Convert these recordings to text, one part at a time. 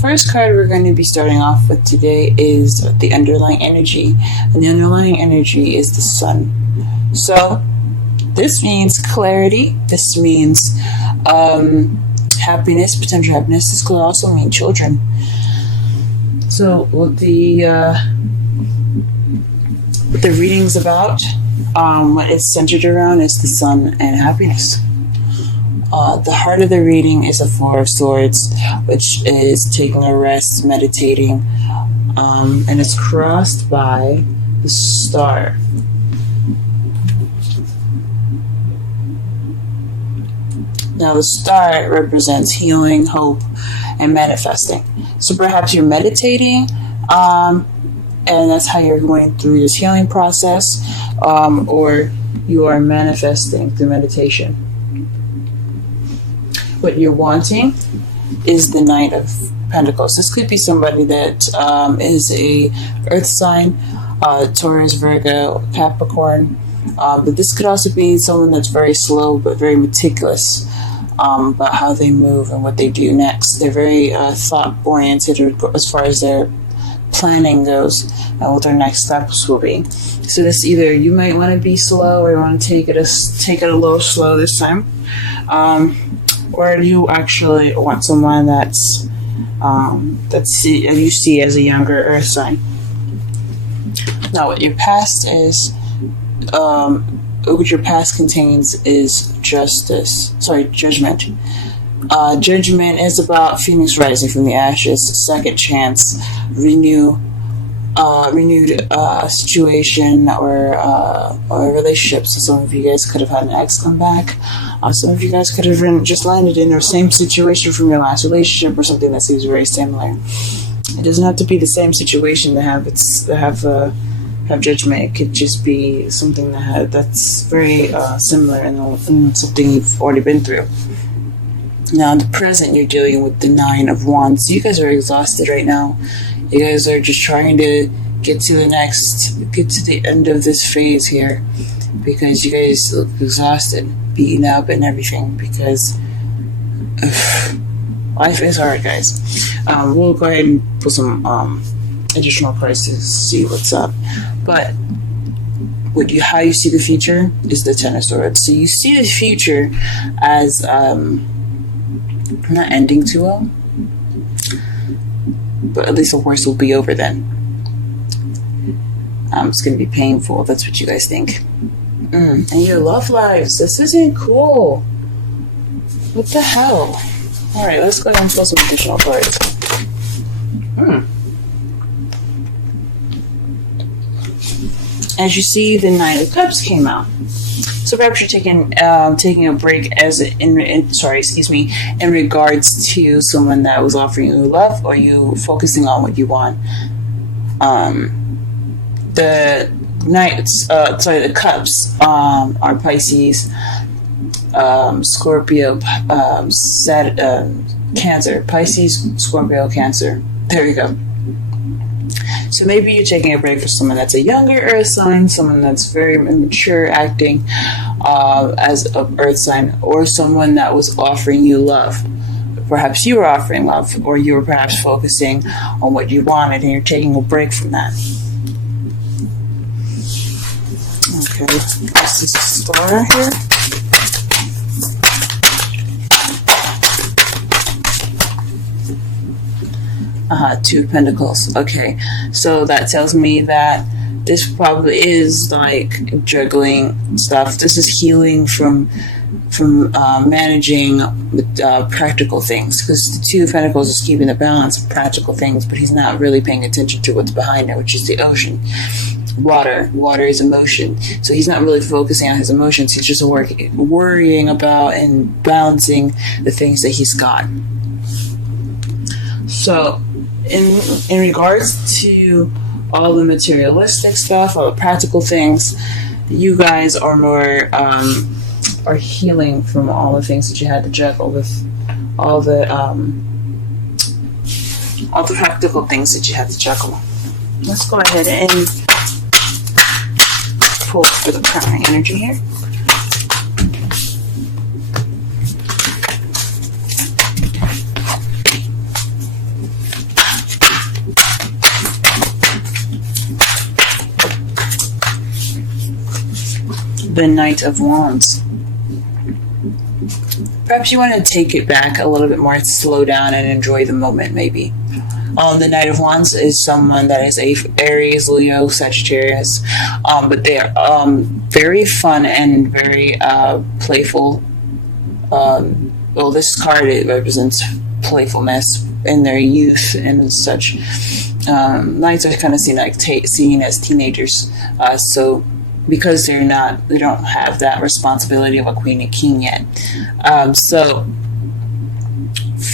first card we're going to be starting off with today is the underlying energy. And the underlying energy is the sun. So this means clarity. This means happiness, potential happiness. This could also mean children. So what the reading's about, what it's centered around is the sun and happiness. The heart of the reading is a Four of Swords, which is taking a rest, meditating, and it's crossed by the star. Now the star represents healing, hope, and manifesting. So perhaps you're meditating, and that's how you're going through this healing process, or you are manifesting through meditation. What you're wanting is the Knight of Pentacles. This could be somebody that is a Earth sign, Taurus, Virgo, Capricorn. But this could also be someone that's very slow but very meticulous about how they move and what they do next. They're very thought-oriented as far as their planning goes and what their next steps will be. So this either you might want to be slow or you want to take it a little slow this time. Or you actually want someone that's you see as a younger Earth sign. Now, what your past is, what your past contains is judgment. Judgment is about phoenix rising from the ashes, second chance, renewed situation or relationships. So some of you guys could have had an ex come back. Some of you guys could have just landed in the same situation from your last relationship or something that seems very similar. It doesn't have to be the same situation to have judgment. It could just be something that's very similar and something you've already been through. Now, in the present, you're dealing with the Nine of Wands. You guys are exhausted right now. You guys are just trying to get to the end of this phase here because you guys look exhausted, beaten up and everything because life is hard, guys. We'll go ahead and put some additional prices to see what's up. But how you see the future is the Ten of Swords. So you see the future as not ending too well, but at least the worst will be over then. It's going to be painful. That's what you guys think. And your love lives. This isn't cool. What the hell? Alright, let's go ahead and pull some additional cards. As you see, the Knight of Cups came out. So perhaps you're taking a break in regards to someone that was offering you love, or you focusing on what you want. The Cups are Pisces, Scorpio, Cancer. Pisces, Scorpio, Cancer. There you go. So maybe you're taking a break for someone that's a younger Earth sign, someone that's very immature, acting as an Earth sign, or someone that was offering you love. Perhaps you were offering love, or you were perhaps focusing on what you wanted and you're taking a break from that. Okay, this is a star here. Two of Pentacles. Okay, so that tells me that this probably is like juggling stuff. This is healing from managing with practical things, because the Two of Pentacles is keeping the balance of practical things, but he's not really paying attention to what's behind it, which is the ocean. Water is emotion, so he's not really focusing on his emotions. He's just worrying about and balancing the things that he's got. So in regards to all the materialistic stuff, all the practical things, you guys are more are healing from all the things that you had to juggle with, all the practical things that you had to juggle. Let's go ahead and pull for the primary energy here. the Knight of Wands. Perhaps you want to take it back a little bit more, slow down, and enjoy the moment, maybe. The Knight of Wands is someone that is a Aries, Leo, Sagittarius, but they're very fun and very playful. Well, this card, it represents playfulness in their youth and such. Knights are kind of seen as teenagers, so because they don't have that responsibility of a queen and king yet. So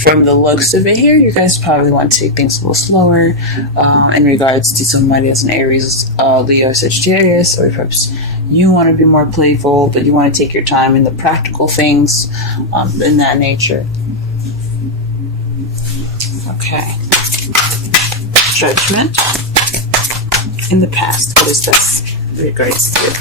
from the looks of it here, you guys probably want to take things a little slower in regards to somebody that's an Aries, Leo, Sagittarius, or perhaps you want to be more playful, but you want to take your time in the practical things in that nature. Okay. Judgment in the past. What is this in regards to it?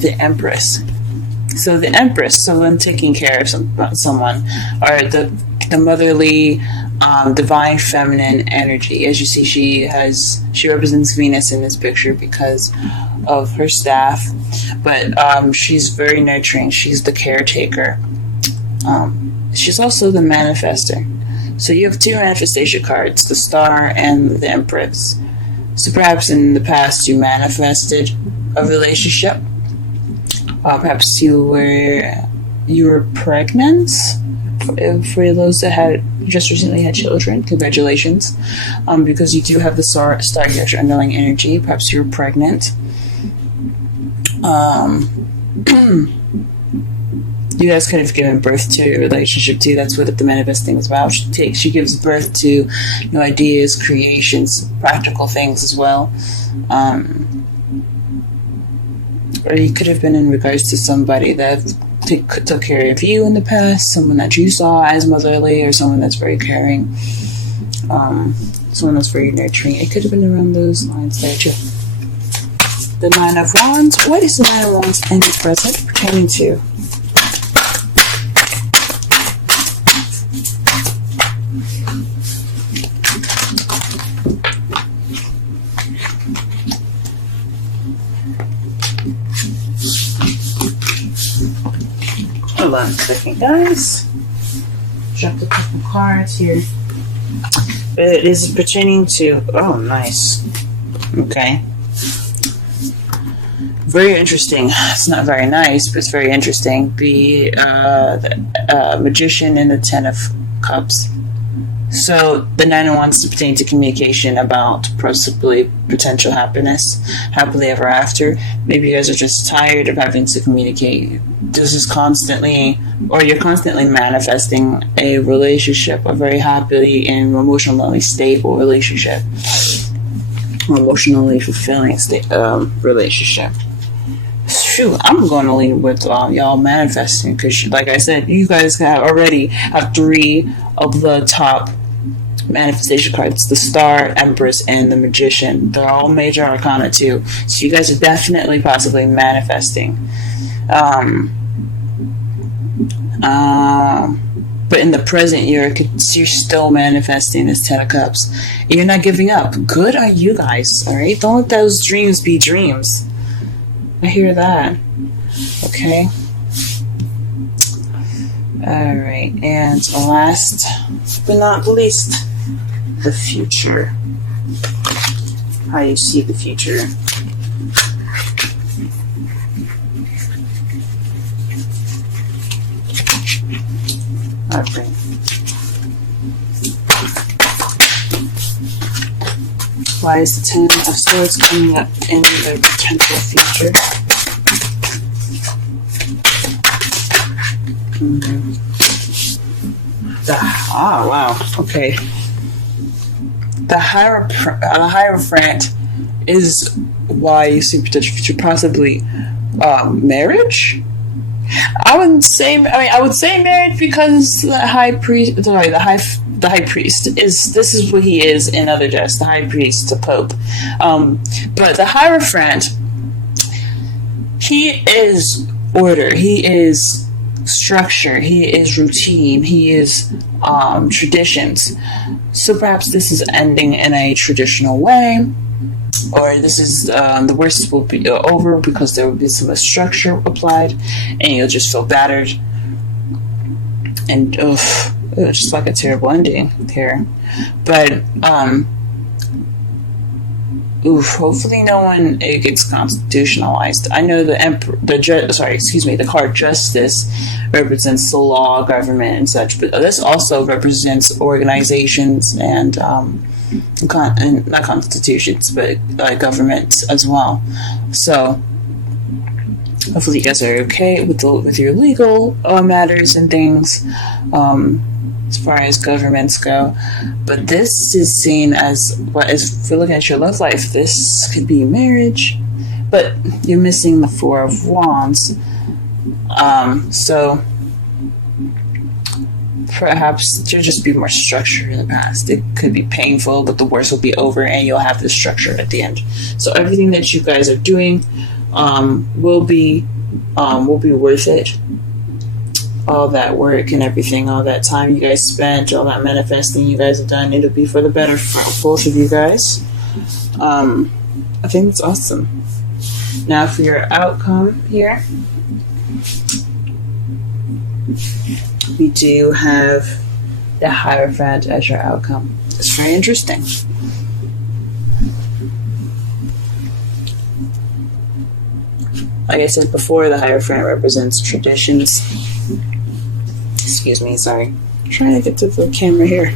The Empress. So the Empress, someone taking care of someone, or the motherly, divine feminine energy. As you see, she represents Venus in this picture because of her staff, but she's very nurturing. She's the caretaker. She's also the manifester. So you have two manifestation cards, the Star and the Empress. So perhaps in the past you manifested a relationship. Perhaps you were pregnant. For those that had just recently had children, congratulations, because you do have the star character underlying energy. Perhaps you were pregnant. You guys could have given birth to a relationship too. That's what the manifesting is about. She gives birth to ideas, creations, practical things as well. Or you could have been in regards to somebody that took care of you in the past, someone that you saw as motherly, or someone that's very caring, someone that's very nurturing. It could have been around those lines there too. The Nine of Wands. What is the Nine of Wands in the present pertaining to? Hold on a second, guys. Dropped a couple cards here. It is pertaining to. Oh, nice. Okay. Very interesting. It's not very nice, but it's very interesting. The Magician and the Ten of Cups. So the Nine of Wands pertain to communication about possibly potential happiness, happily ever after. Maybe you guys are just tired of having to communicate. This is constantly, or you're constantly manifesting a relationship, a very happily and emotionally stable relationship, emotionally fulfilling relationship. Shoot, I'm going to lean with y'all manifesting, because, like I said, you guys already have three of the top manifestation cards: the Star, Empress, and the Magician. They're all major arcana too, so you guys are definitely possibly manifesting. But in the present, you're still manifesting this Ten of Cups. You're not giving up. Good on you guys. All right, don't let those dreams be dreams. I hear that. Okay. All right, and last but not least, the future. How you see the future. Okay. Why is the Ten of Swords coming up in the potential future? Wow. Okay. The Hierophant is why you see potential future, possibly marriage. I would say marriage, because the high priest, the high priest is what he is in other texts, the high priest, the pope. But the Hierophant, he is order. He is structure. He is routine. He is traditions. So perhaps this is ending in a traditional way, or this is the worst will be over because there will be some structure applied, and you'll just feel battered. And it's just like a terrible ending here. But hopefully no one gets constitutionalized. I know the card Justice represents the law, government, and such, but this also represents organizations and not constitutions, but government as well. So hopefully you guys are okay with your legal matters and things. As far as governments go, but this is seen as if you're looking at your love life, this could be marriage, but you're missing the Four of Wands. So perhaps there'll just be more structure in the past. It could be painful, but the worst will be over, and you'll have the structure at the end. So everything that you guys are doing will be worth it. All that work and everything, all that time you guys spent, all that manifesting you guys have done, it'll be for the better for both of you guys. I think it's awesome. Now for your outcome here, we do have the Hierophant as your outcome. It's very interesting. Like I said before, the Hierophant represents traditions. Excuse me, sorry. I'm trying to get to the camera here.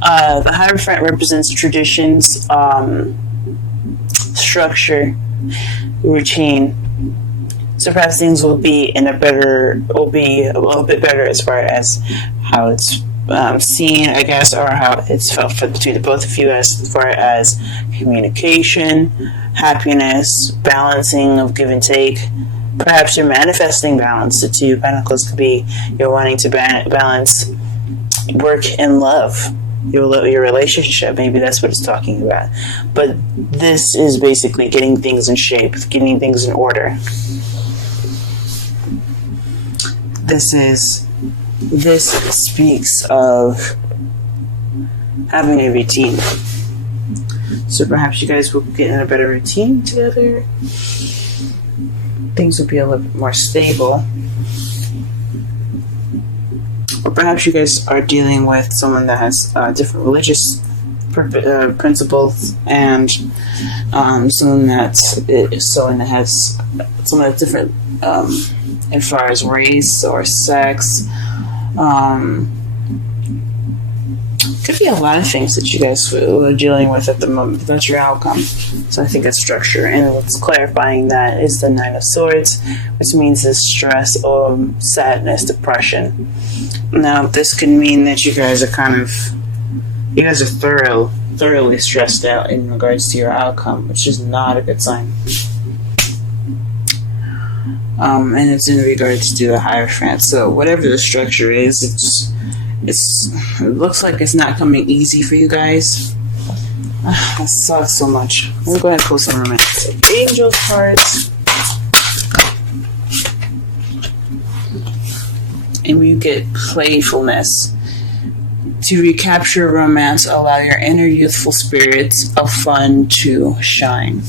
The Hierophant represents traditions, structure, routine. So perhaps things will be a little bit better as far as how it's seen, I guess, or how it's felt between the both of you as far as communication, happiness, balancing of give and take. Perhaps you're manifesting balance. The Two of Pentacles could be you're wanting to balance work and love, your relationship. Maybe that's what it's talking about. But this is basically getting things in shape, getting things in order. This speaks of having a routine. So perhaps you guys will get in a better routine together. Things will be a little bit more stable. Or perhaps you guys are dealing with someone that has different religious principles, and someone that's different as far as race or sex. Could be a lot of things that you guys are dealing with at the moment. That's your outcome. So I think it's structure. And what's clarifying that is the Nine of Swords, which means the stress, sadness, depression. Now, this can mean that you guys are thoroughly stressed out in regards to your outcome, which is not a good sign. And it's in regards to the Hierophant. So whatever the structure is, it looks like it's not coming easy for you guys. That sucks so much. We'll go ahead and pull some romantic angel cards. And we get playfulness. To recapture romance, allow your inner youthful spirits of fun to shine.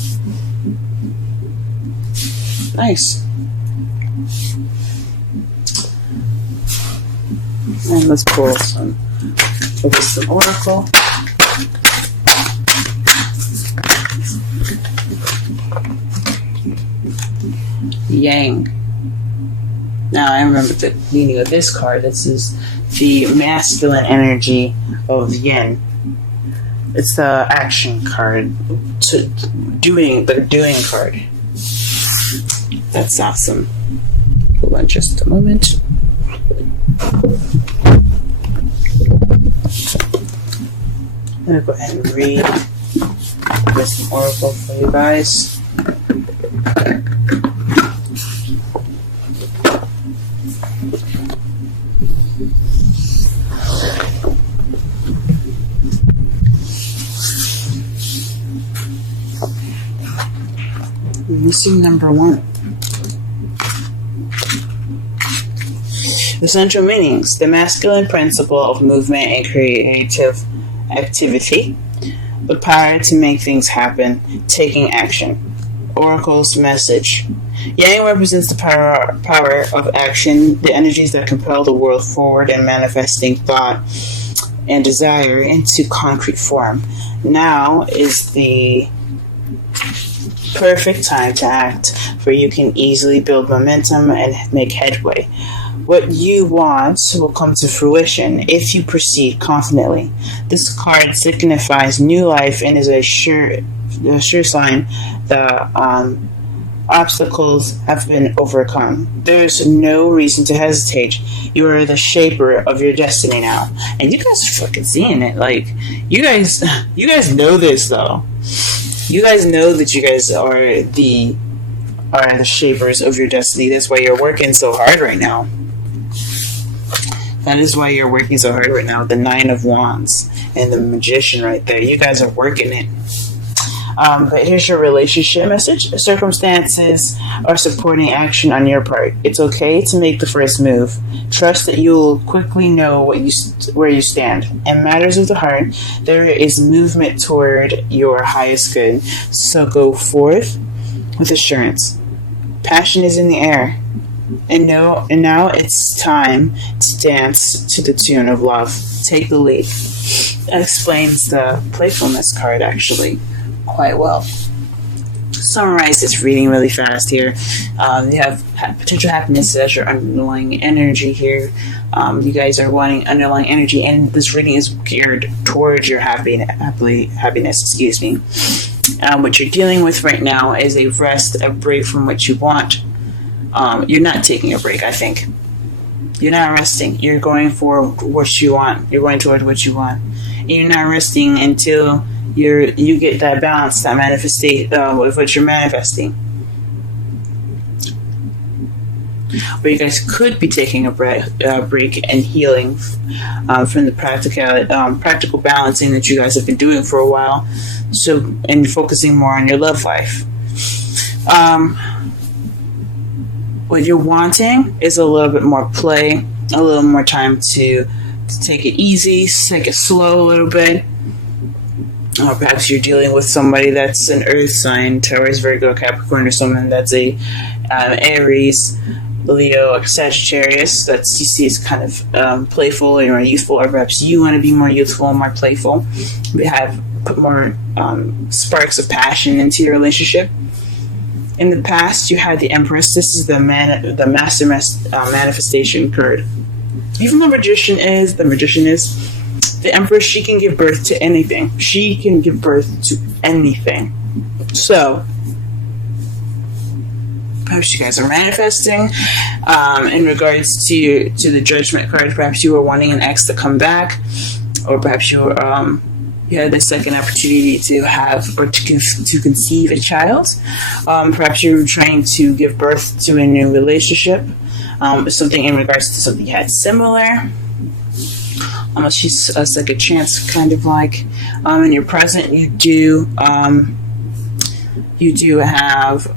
Nice. And let's pull some oracle. Yang. Now I remember the meaning of this card. This is the masculine energy of yin. It's the action card, the doing card. That's awesome. Hold on just a moment. I'm going to go ahead and read this oracle for you guys. Missing number 1. The central meanings: the masculine principle of movement and creative activity, the power to make things happen, taking action. Oracle's message: Yang represents the power of action, the energies that compel the world forward and manifesting thought and desire into concrete form. Now is the perfect time to act, for you can easily build momentum and make headway. What you want will come to fruition if you proceed confidently. This card signifies new life and is a sure sign that obstacles have been overcome. There is no reason to hesitate. You are the shaper of your destiny now, and you guys are fucking seeing it. Like, you guys know this though. You guys know that you guys are the shapers of your destiny. That's why you're working so hard right now. That is why you're working so hard right now. The Nine of Wands and the Magician right there. You guys are working it. But here's your relationship message. Circumstances are supporting action on your part. It's okay to make the first move. Trust that you'll quickly know where you stand. In matters of the heart, there is movement toward your highest good. So go forth with assurance. Passion is in the air. And now it's time to dance to the tune of love. Take the lead. That explains the playfulness card actually quite well. Summarize this reading really fast here. You have potential happiness as your underlying energy here. You guys are wanting underlying energy, and this reading is geared towards your happiness. Excuse me. What you're dealing with right now is a rest, a break from what you want. You're not taking a break, I think. You're not resting. You're going for what you want. You're going toward what you want. And you're not resting until you get that balance, that manifestation with what you're manifesting. But you guys could be taking a break and healing from the practical balancing that you guys have been doing for a while. So, and focusing more on your love life. What you're wanting is a little bit more play, a little more time to take it easy, take it slow a little bit. Or perhaps you're dealing with somebody that's an earth sign, Taurus, Virgo, Capricorn, or someone that's a Aries, Leo, or Sagittarius. That's, you see, is kind of playful or youthful, or perhaps you want to be more youthful and more playful. Put more sparks of passion into your relationship. In the past, you had the Empress. This is the master manifestation card. Even the Magician is. The Empress, she can give birth to anything. She can give birth to anything. So, perhaps you guys are manifesting. In regards to the Judgment card, perhaps you were wanting an ex to come back, or perhaps you were you had the second opportunity to have or to conceive a child. Perhaps you were trying to give birth to a new relationship. Something in regards to something you had similar. She's a second chance, kind of like in your present. You do have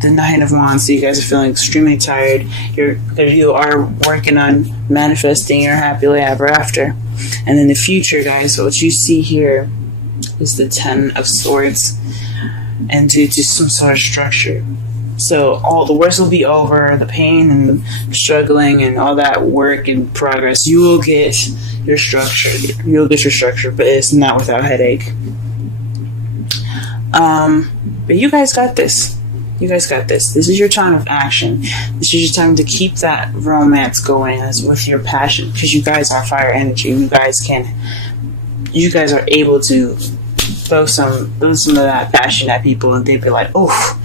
the Nine of Wands, so you guys are feeling extremely tired. You are working on manifesting your happily ever after. And in the future, guys, what you see here is the Ten of Swords, and due to some sort of structure. So all the worst will be over, the pain and the struggling and all that work and progress. You will get your structure. You'll get your structure, but it's not without headache. But you guys got this. You guys got this. This is your time of action. This is your time to keep that romance going with your passion, because you guys are fire energy. You guys are able to throw some of that passion at people, and they'd be like, oh,